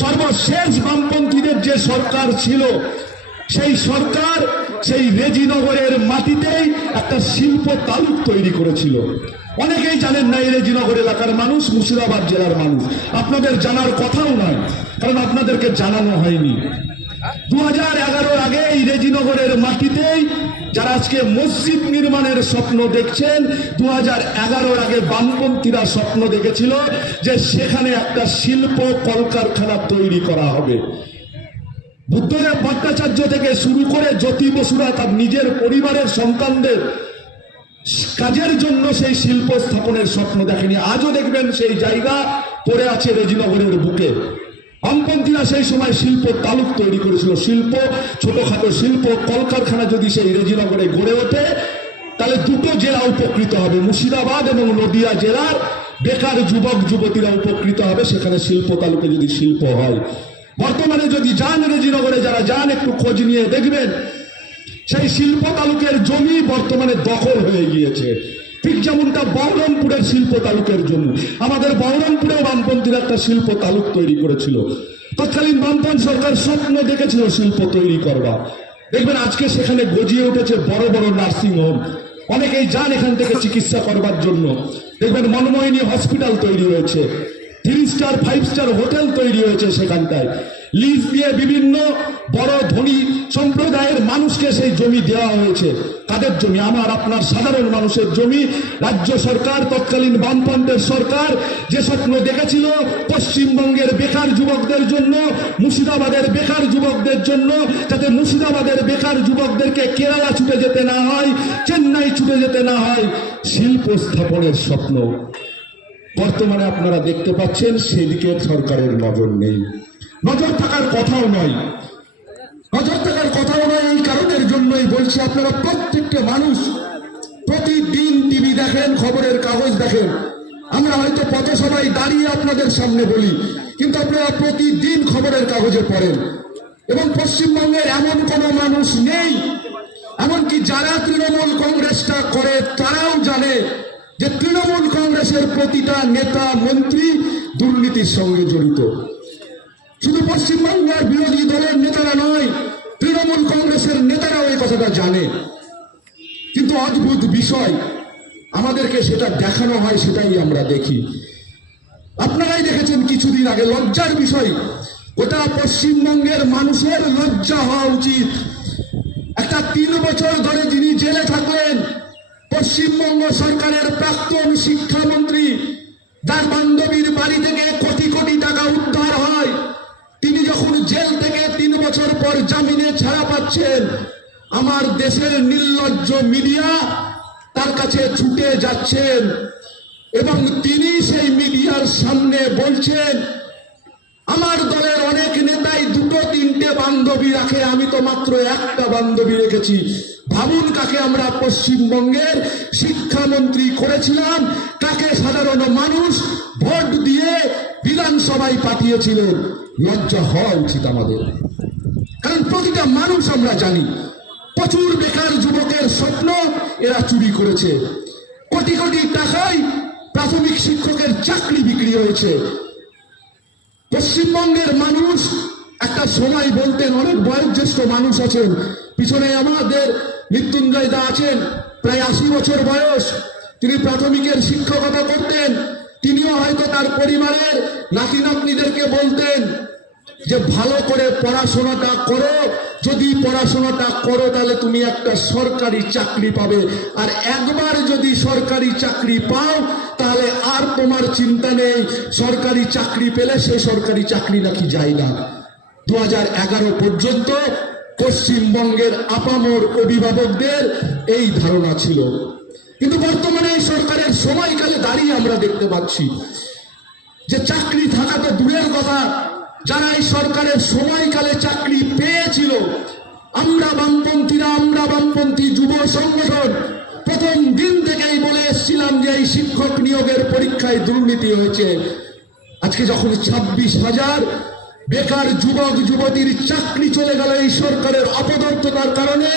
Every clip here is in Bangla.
সর্বশেষ বামপন্থীদের যে সরকার ছিল, সেই সরকার সেই রেজিনগরের মাটিতেই একটা শিল্প তালুক তৈরি করেছিল। অনেকেই জানেন না এই রেজিনগর এলাকার মানুষ, মুর্শিদাবাদ জেলার মানুষ। আপনাদের জানার কথাও নয়, কারণ আপনাদেরকে জানানো হয়নি। দু হাজার আগে এই রেজিনগরের মাটিতেই যারা আজকে মসজিদ নির্মাণের স্বপ্ন দেখছেন দু হাজার আগে বামপন্থীরা স্বপ্ন দেখেছিল যে সেখানে একটা শিল্প কলকারখানা তৈরি করা হবে। বুদ্ধদেব ভট্টাচার্য থেকে শুরু করে জ্যোতি বসুরা তার নিজের পরিবারের সন্তানদের কাজের জন্য সেই শিল্প স্থাপনের স্বপ্ন দেখেনি। আজও দেখবেন সেই জায়গা পড়ে আছে রেজিনগরের বুকে। বামপন্থীরা সেই সময় শিল্প তালুক তৈরি করেছিল। শিল্প, ছোটখাটো শিল্প, কলকারখানা যদি সেই রেজিনগরে গড়ে ওঠে, তাহলে দুটো জেলা উপকৃত হবে, মুর্শিদাবাদ এবং নদিয়া জেলার বেকার যুবক, যুবতীরা উপকৃত হবে, সেখানে শিল্প তালুকে যদি শিল্প হয়। বর্তমানে যদি যান রেজিনগরে, যারা যান, একটু খোঁজ নিয়ে দেখবেন, সেই শিল্প তালুকের জমি বর্তমানে দখল হয়ে গিয়েছে। ঠিক যেমনটা বহরমপুরের শিল্প তালুকের জমি। আমাদের বহরমপুরেও বামপন্থীরা একটা শিল্প তালুক তৈরি করেছিল। তৎকালীন বামপন সরকার স্বপ্ন দেখেছিল শিল্প তৈরি করবার দেখবেন আজকে সেখানে গজিয়ে উঠেছে বড় বড় নার্সিং হোম। অনেকেই যান এখান থেকে চিকিৎসা করবার জন্য। দেখবেন মনমোহিনী হসপিটাল তৈরি হয়েছে। Three star, five star hotel তৈরি হয়েছে সেখানটায়। লিজ দিয়ে বিভিন্ন বড় ধনী সম্প্রদায়ের মানুষকে সেই জমি দেওয়া হয়েছে। তাদের জমি, আমার, আপনার সাধারণ মানুষের জমি, রাজ্য সরকার, তৎকালীন বামপন্থের সরকার, যে স্বপ্ন দেখেছিল পশ্চিমবঙ্গের বেকার যুবকদের জন্য, মুর্শিদাবাদের বেকার যুবকদের জন্য, যাতে মুর্শিদাবাদের বেকার যুবকদেরকে কেরালা ছুটে যেতে না হয়, চেন্নাই ছুটে যেতে না হয় শিল্প স্থাপনের স্বপ্ন। বর্তমানে আপনারা দেখতে পাচ্ছেন সেদিকে সরকারের নজর নেই। নজর থাকার কথাও নয়। নজর থাকার কথাও নয়, এই কারণের জন্যই বলছি আপনারা প্রত্যেকটা মানুষ প্রতিদিন টিভি দেখেন, খবরের কাগজ দেখেন। আমরা হয়তো পথসভায় দাঁড়িয়ে আপনাদের সামনে বলি, কিন্তু আপনারা প্রতিদিন খবরের কাগজে পড়েন। এবং পশ্চিমবঙ্গের এমন কোনো মানুষ নেই, এমনকি যারা তৃণমূল কংগ্রেসটা করে, তারাও জানে যে তৃণমূল কংগ্রেসের প্রতিটা নেতা, মন্ত্রী দুর্নীতির সঙ্গে জড়িত। পশ্চিমবাংলার বিরোধী দলের নেতারা নয়, তৃণমূল কংগ্রেসের নেতারাও এই কথাটা জানে। কিন্তু অদ্ভুত বিষয়, আমাদেরকে সেটা দেখানো হয়, সেটাই আমরা দেখি। আপনারাই দেখেছেন কিছুদিন আগে লজ্জার বিষয়, গোটা পশ্চিমবঙ্গের মানুষের লজ্জা হওয়া উচিত। একটা তিন বছর ধরে যিনি জেলে থাকলেন, পশ্চিমবঙ্গ সরকারের প্রাক্তন শিক্ষামন্ত্রী, যার বান্ধবীর বাড়ি থেকে ছাড়া আমার দেশের নির্লজ্জ মিডিয়া তার কাছে ছুটে যাচ্ছেন এবং তিনি সেই মিডিয়ার সামনে বলছেন, আমার দলের অনেক নেতাই দুটো তিনটে বান্ধবী রাখে, আমি তো মাত্র একটা বান্ধবী রেখেছি। ভাবুন কাকে আমরা পশ্চিমবঙ্গের শিক্ষামন্ত্রী করেছিলাম, কাকে সাধারণ মানুষ ভোট দিয়ে বিধানসভায় পাঠিয়েছিলেন। লজ্জা হওয়া উচিত আমাদের। কারণ প্রতিটা মানুষ আমরা জানি, প্রচুর বেকার যুবকের স্বপ্ন এরা চুরি করেছে। কোটি কোটি টাকায় প্রাথমিক শিক্ষকের চাকরি বিক্রি হয়েছে। পশ্চিমবঙ্গের মানুষ একটা সময় বলতেন, অনেক বয়োজ্যেষ্ঠ মানুষ আছেন, পিছনে আমাদের মৃত্যুঞ্জয় দা আছেন, প্রায় আশি বছর বয়স। তিনি প্রাথমিকের শিক্ষকতা করতেন, তিনিও হয়তো তার পরিবারের নাতি নাতনিদেরকে বলতেন যে ভালো করে পড়াশোনাটা করো, যদি পড়াশোনাটা করো, তাহলে তুমি একটা সরকারি চাকরি পাবে। আর একবার যদি সরকারি চাকরি পাও, তাহলে আর তোমার চিন্তা নেই, সরকারি চাকরি পেলে সেই সরকারি চাকরি নাকি যায় না। দু হাজার এগারো পর্যন্ত পশ্চিমবঙ্গের আপামর অভিভাবকদের এই ধারণা ছিল। কিন্তু বর্তমানে এই সরকারের সময়কালে দাঁড়িয়ে আমরা দেখতে পাচ্ছি যে চাকরি থাকা তো দূরের কথা যারা এই সরকারের সময়কালে চাকরি পেয়েছিল, আমরা বামপন্থীরা, আমরা বামপন্থী যুব সংগঠন, প্রথম দিন থেকেই বলে এসেছিলাম যে এই শিক্ষক নিয়োগের পরীক্ষায় দুর্নীতি হয়েছে। আজকে যখন ছাব্বিশ হাজার বেকার যুবক, যুবতীর চাকরি চলে গেল এই সরকারের অপদর্থতার কারণে,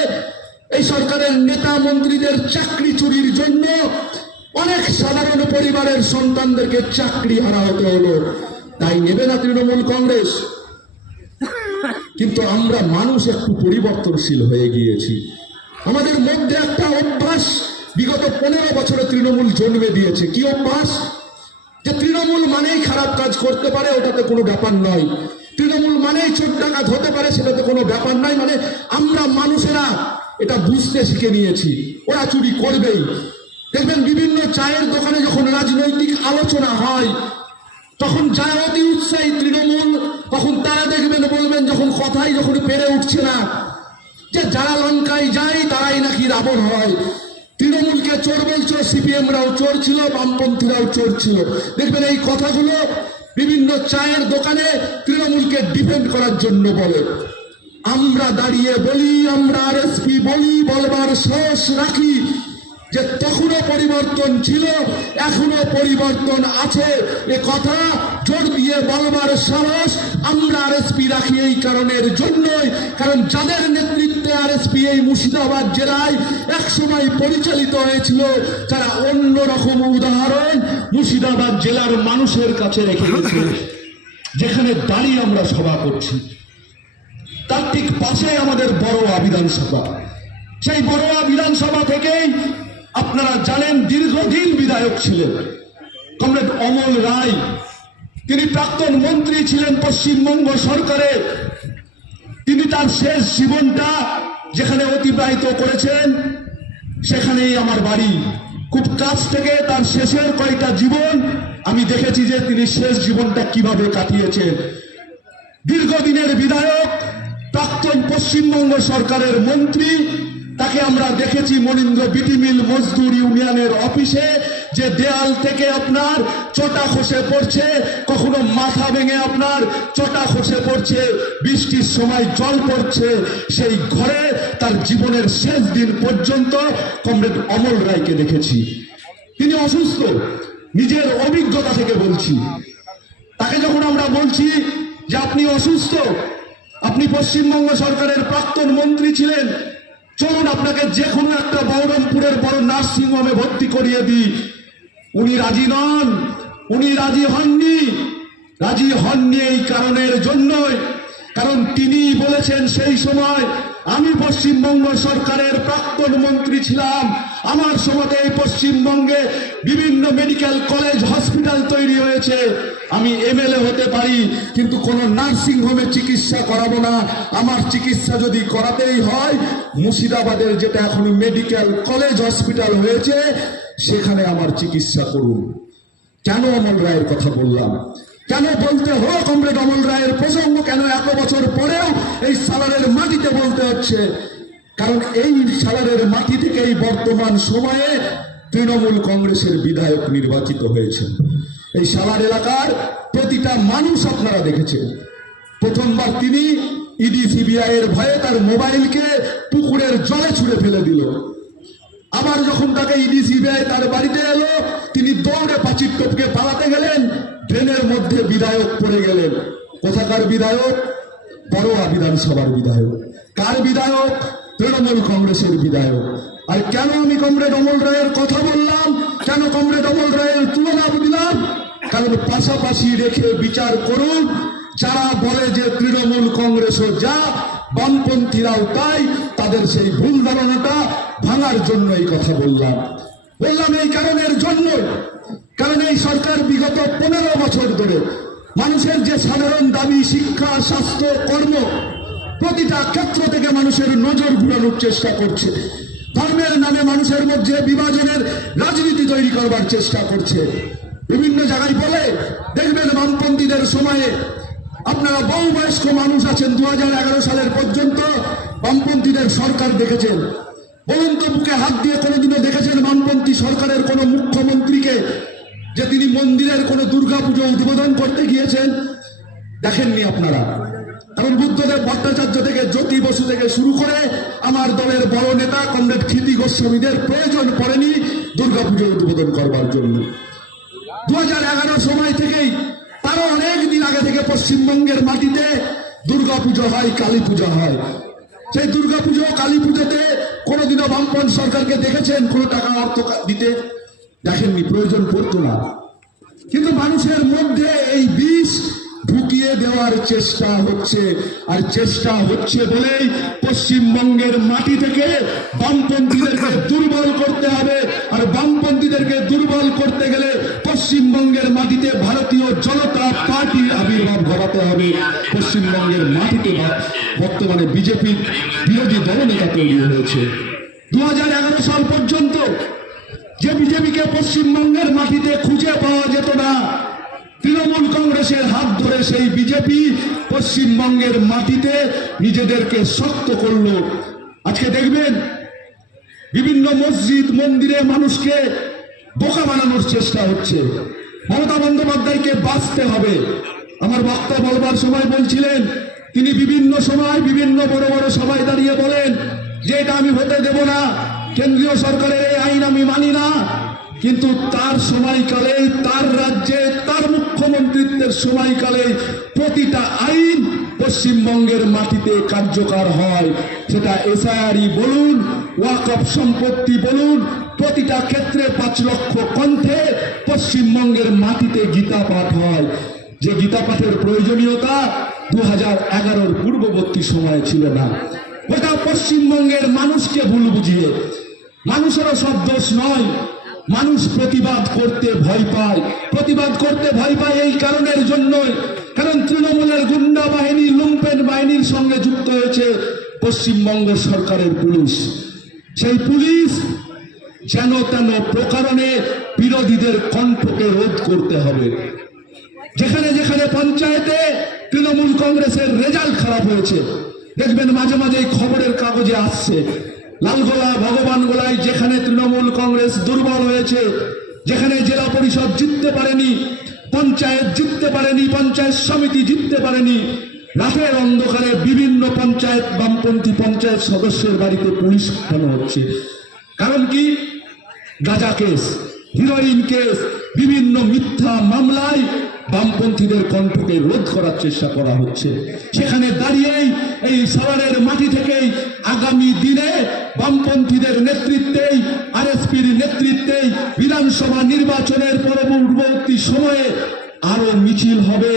এই সরকারের নেতা মন্ত্রীদের চাকরি চুরির জন্য অনেক সাধারণ পরিবারের সন্তানদেরকে চাকরি হারা হতে হলো। তাই নেবে না তৃণমূল কংগ্রেস। কিন্তু আমরা মানুষ একটু পরিবর্তনশীল হয়ে গিয়েছি। আমাদের মধ্যে একটা অভ্যাস বিগত পনেরো বছরে তৃণমূল জন্মে দিয়েছে। কি অভ্যাস? যে তৃণমূল মানেই খারাপ কাজ করতে পারে, ওটাতে কোনো ব্যাপার নয়। তৃণমূল মানেই চোর ডাকাত হতে পারে, সেটাতে কোনো ব্যাপার নয়। মানে আমরা মানুষেরা এটা বুঝতে শিখে নিয়েছি। ওরা চুরি করবেই। দেখবেন বিভিন্ন চায়ের দোকানে যখন রাজনৈতিক আলোচনা হয় তখন যায় অতি উৎসাহী তৃণমূল, তখন তারা দেখবেন, বলবেন যখন কথাই যখন পেরে উঠছে না, যে যারা লঙ্কায় যায়, তারাই নাকি রাবণ হয়। তৃণমূলকে চোর বলছো সিপিএমরাও চোর ছিল, বামপন্থীরাও চোর ছিল। দেখবেন এই কথাগুলো বিভিন্ন চায়ের দোকানে তৃণমূলকে ডিফেন্ড করার জন্য বলে। আমরা দাঁড়িয়ে বলি, আমরা আর বলি, বলবার সাহস রাখি। যে তখনও পরিবর্তন ছিল এখনও পরিবর্তন আছে। এ কথা জোর দিয়ে বলবার সাহস আমরা আরএসপি রাখি এই কারণের জন্যই। কারণ যাদের নেতৃত্বে আরএসপি এই মুর্শিদাবাদ জেলায় একসময় পরিচালিত হয়েছিল, তারা অন্য রকম উদাহরণ মুর্শিদাবাদ জেলার মানুষের কাছে রেখে গেছে যেখানে দাঁড়িয়ে আমরা সভা করছি। তার ঠিক পাশে আমাদের বড়োয়া বিধানসভা। সেই বড়োয়া বিধানসভা থেকেই আপনারা জানেন দীর্ঘদিন বিধায়ক ছিলেন। কমরেড অমল রায়, তিনি প্রাক্তন মন্ত্রী ছিলেন পশ্চিমবঙ্গ সরকারে। তিনি তার শেষ জীবনটা যেখানে অতিবাহিত করেছেন, সেখানেই আমার বাড়ি। খুব কাছ থেকে তার শেষের কয়েকটা জীবন আমি দেখেছি যে তিনি শেষ জীবনটা কীভাবে কাটিয়েছেন। দীর্ঘদিনের বিধায়ক, প্রাক্তন পশ্চিমবঙ্গ সরকারের মন্ত্রী তাকে আমরা দেখেছি মনীন্দ্র বিটিমিল মজদুর ইউনিয়নের অফিসে, যে দেয়াল থেকে আপনার চটা খসে পড়ছে, কখনো মাথা ভেঙে আপনার চটা খসে পড়ছে, বৃষ্টির সময় জল পড়ছে, সেই ঘরে তার জীবনের শেষ দিন পর্যন্ত কমরেড অমল রায়কে দেখেছি। তিনি অসুস্থ, নিজের অভিজ্ঞতা থেকে বলছি। তাকে যখন আমরা বলছি যে আপনি অসুস্থ, আপনি পশ্চিমবঙ্গ সরকারের প্রাক্তন মন্ত্রী ছিলেন চলুন আপনাকে যে কোনো একটা বহরমপুরের বড় নার্সিংহোমে ভর্তি করিয়ে দিই। উনি রাজি নন, উনি রাজি হননি। রাজি হননি এই কারণের জন্যই। কারণ তিনি বলেছেন সেই সময় আমি পশ্চিমবঙ্গ সরকারের প্রাক্তন মন্ত্রী ছিলাম। আমার সময় এই পশ্চিমবঙ্গে বিভিন্ন মেডিকেল কলেজ, হসপিটাল তৈরি হয়েছে। আমি এমএলএ হতে পারি, কিন্তু কোনো নার্সিং হোমে চিকিৎসা করাবো না। আমার চিকিৎসা যদি করাতেই হয়, মুর্শিদাবাদের যেটা এখন মেডিকেল কলেজ, হসপিটাল হয়েছে, সেখানে আমার চিকিৎসা করুন। কেন অমল রায়ের কথা বললাম? কেন বলতে হলো কমরেড অমল রায়ের প্রসঙ্গ? কেন এত বছর পরেও এই সালারের মাটিতে বলতে হচ্ছে? কারণ এই সালারের মাটি থেকেই বর্তমান সময়ে তৃণমূল কংগ্রেসের বিধায়ক নির্বাচিত হয়েছেন। এই সালার এলাকার প্রতিটা মানুষ আপনারা দেখেছেন। প্রথমবার তিনি ইডি, সিবিআই এর ভয়ে তার মোবাইলকে পুকুরের জলে ছুঁড়ে ফেলে দিল। আবার যখন তাকে ইডি, সিবিআই তার বাড়িতে এলো, তিনি দৌড়ে পাচির পালাতে গেলেন। ট্রেনের মধ্যে বিধায়ক পড়ে গেলেন। কোথাকার বিধায়ক? বড়োয়া বিধানসভার বিধায়ক। কার বিধায়ক? তৃণমূল কংগ্রেসের বিধায়ক। আর কেন আমি কমরেড অমল রায়ের কথা বললাম? কেন কমরেড অমল রায়ের তুলনা দিলাম কারণ পাশাপাশি রেখে বিচার করুন। যারা বলে যে তৃণমূল কংগ্রেসও যা বামপন্থীরাও তাই, তাদের সেই ভুল ধারণাটা ভাঙার জন্য এই কথা বললাম। বললাম এই কারণের জন্য কারণ এই সরকার বিগত পনেরো মানুষের যে সাধারণ দাবি, শিক্ষা, স্বাস্থ্য, কর্ম, প্রতিটা ক্ষেত্র থেকে মানুষের নজর ঘুরানোর চেষ্টা করছে। ধর্মের নামে মানুষের মধ্যে বিভাজনের রাজনীতি তৈরি করবার চেষ্টা করছে। বিভিন্ন জায়গায় বলে, দেখবেন বামপন্থীদের সময়ে আপনারা বহু বয়স্ক মানুষ আছেন দু হাজার এগারো সালের পর্যন্ত বামপন্থীদের সরকার দেখেছেন। বলুন তো বুকে হাত দিয়ে কোনোদিনও দেখেছেন বামপন্থী সরকারের কোনো মুখ্যমন্ত্রীকে যে তিনি মন্দিরের কোনো দুর্গাপুজো উদ্বোধন করতে গিয়েছেন, দেখেননি আপনারা। কারণ বুদ্ধদেব ভট্টাচার্য থেকে, জ্যোতি বসু থেকে শুরু করে আমার দলের বড় নেতা কমরেড ক্ষিতি গোস্বামীদের প্রয়োজন পড়েনি দুর্গাপুজো উদ্বোধন করবার জন্য। দু সময় থেকেই, তারও অনেক দিন আগে থেকে পশ্চিমবঙ্গের মাটিতে দুর্গাপুজো হয় কালী পুজো হয়। সেই দুর্গাপুজো কালী পুজোতে কোনোদিনও বামপন সরকারকে দেখেছেন? কোনো টাকা অর্থ দিতে? দেখেননি প্রয়োজন পড়তো না। কিন্তু মানুষের মধ্যে এই বিষ ঢুকিয়ে দেওয়ার চেষ্টা হচ্ছে, আর চেষ্টা হচ্ছে বলেই পশ্চিমবঙ্গের মাটি থেকে বামপন্থীদেরকে দুর্বল করতে হবে, আর বামপন্থীদেরকে দুর্বল করতে গেলে পশ্চিমবঙ্গের মাটিতে ভারতীয় জনতা পার্টির আবির্ভাব ঘটাতে হবে। পশ্চিমবঙ্গের মাটিতে বর্তমানে বিজেপির বিরোধী দলনেতা তৈরি হয়েছে। দু হাজার এগারো সাল পর্যন্ত যে বিজেপিকে পশ্চিমবঙ্গের মাটিতে খুঁজে পাওয়া যেত না, তৃণমূল কংগ্রেসের হাত ধরে সেই বিজেপি পশ্চিমবঙ্গের মাটিতে নিজেদেরকে শক্ত করল। আজকে দেখবেন, বিভিন্ন মসজিদ, মন্দিরে মানুষকে বোকা বানানোর চেষ্টা হচ্ছে। মমতা বন্দ্যোপাধ্যায়কে বাঁচতে হবে। আমার বক্তা বলবার সময় বলছিলেন, তিনি বিভিন্ন সময় বিভিন্ন বড় বড় সভায় দাঁড়িয়ে বলেন যে এটা আমি হতে দেব না কেন্দ্রীয় সরকারের এই আইন আমি মানি না, কিন্তু তার সময়কালে তার রাজ্যে, তার মুখ্যমন্ত্রিত্বের সময়কালে প্রতিটা আইন পশ্চিমবঙ্গের মাটিতে কার্যকর হয়। সেটা এসআইআরই বলুন ওয়াকফ সম্পত্তি বলুন, প্রতিটা ক্ষেত্রে পাঁচ লক্ষ কণ্ঠে পশ্চিমবঙ্গের মাটিতে গীতা পাঠ হয়। যে গীতা পাঠের প্রয়োজনীয়তা দু হাজার পূর্ববর্তী সময়ে ছিল না। ওটা পশ্চিমবঙ্গের মানুষকে ভুল বুঝিয়ে মানুষেরও সব দোষ নয়। মানুষ প্রতিবাদ করতে ভয় পায়। প্রতিবাদ করতে ভয় পায় এই কারণের জন্যই। কারণ তৃণমূলের গুন্ডা বাহিনী লুম্পেন বাহিনীর সঙ্গে যুক্ত হয়েছে পশ্চিমবঙ্গ সরকারের পুলিশ। সেই পুলিশ যেন তেন প্রকারণে বিরোধীদের কণ্ঠকে রোধ করতে হবে। যেখানে যেখানে পঞ্চায়েতে তৃণমূল কংগ্রেসের রেজাল্ট খারাপ হয়েছে দেখবেন মাঝে মাঝে খবরের কাগজে আসছে লালগোলা ভগবানগোলায় যেখানে তৃণমূল কংগ্রেস দুর্বল হয়েছে, যেখানে জেলা পরিষদ জিততে পারেনি, পঞ্চায়েত জিততে পারেনি, পঞ্চায়েত সমিতি জিততে পারেনি, রাতের অন্ধকারে বিভিন্ন পঞ্চায়েত বামপন্থী পঞ্চায়েত সদস্যের বাড়িতে পুলিশ পাঠানো হচ্ছে। কারণ কি? গাজা কেস, হিরোইন কেস, বিভিন্ন মিথ্যা মামলায় বামপন্থীদের কণ্ঠকে রোধ করার চেষ্টা করা হচ্ছে। সেখানে দাঁড়িয়েই এই সাভারের মাটি থেকেই আগামী দিনে বামপন্থীদের নেতৃত্বেই, আরএসপির নেতৃত্বেই বিধানসভা নির্বাচনের পরবর্তী সময়ে আরও মিছিল হবে,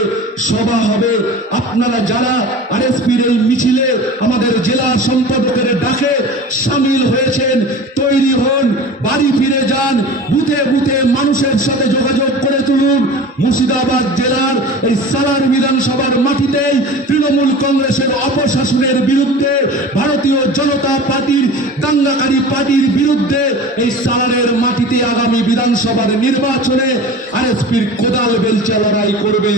সভা হবে। আপনারা যারা আর আরএসপির এই মিছিলে আমাদের জেলা সম্পাদকের ডাকে সামিল হয়েছেন তৈরি হন বাড়ি ফিরে যান বুথে বুথে মানুষের সাথে যোগাযোগ করে তুলুন মুর্শিদাবাদ জেলার এই সালার বিধানসভার মাটিতেই তৃণমূল কংগ্রেসের অপশাসনের বিরুদ্ধে ভারতীয় জনতা পার্টির দাঙ্গাকারী পার্টির বিরুদ্ধে এই সালারের মাটিতে আগামী বিধানসভার নির্বাচনে আরএসপির কোদাল বেলচা লড়াই করবে।